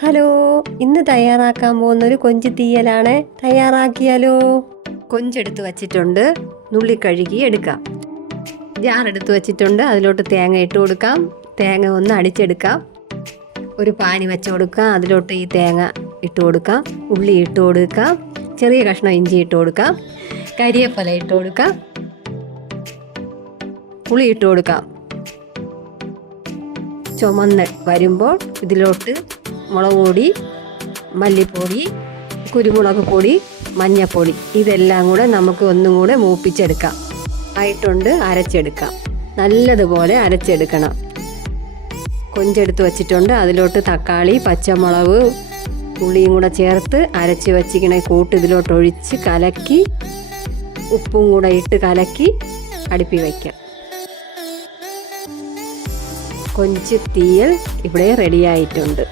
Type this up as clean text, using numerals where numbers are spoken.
Hello, ഇന്ന് തയ്യാറാക്കാൻ പോകുന്നൊരു കൊഞ്ച് തീയലാണ്. തയ്യാറാക്കിയാലോ? കൊഞ്ചെടുത്ത് വച്ചിട്ടുണ്ട്, നുള്ളി കഴുകി എടുക്കാം. ജാറെടുത്ത് വച്ചിട്ടുണ്ട്, അതിലോട്ട് തേങ്ങ ഇട്ട് കൊടുക്കാം. തേങ്ങ ഒന്ന് അടിച്ചെടുക്കാം. ഒരു പാനി വെച്ച് കൊടുക്കാം, അതിലോട്ട് ഈ തേങ്ങ ഇട്ട് കൊടുക്കാം. ഉള്ളി ഇട്ട് കൊടുക്കാം, ചെറിയ കഷ്ണം ഇഞ്ചി ഇട്ട് കൊടുക്കാം, കരിവേപ്പില ഇട്ട് കൊടുക്കാം, പുളി ഇട്ട് കൊടുക്കാം. ചുമന്ന് വരുമ്പോൾ ഇതിലോട്ട് മുളക് പൊടി, മല്ലിപ്പൊടി, കുരുമുളക് പൊടി, മഞ്ഞൾപ്പൊടി ഇതെല്ലാം കൂടെ നമുക്ക് ഒന്നും കൂടെ മൂപ്പിച്ചെടുക്കാം. ആയിട്ടുണ്ട്, അരച്ചെടുക്കാം. നല്ലതുപോലെ അരച്ചെടുക്കണം. കൊഞ്ചെടുത്ത് വച്ചിട്ടുണ്ട്, അതിലോട്ട് തക്കാളി, പച്ചമുളക്, പുളിയും കൂടെ ചേർത്ത് അരച്ച് വച്ചിരിക്കണ കൂട്ട് ഇതിലോട്ട് ഒഴിച്ച് കലക്കി ഉപ്പും കൂടെ ഇട്ട് കലക്കി അടുപ്പി വയ്ക്കാം. കൊഞ്ച് തീയൽ ഇവിടെ റെഡിയായിട്ടുണ്ട്.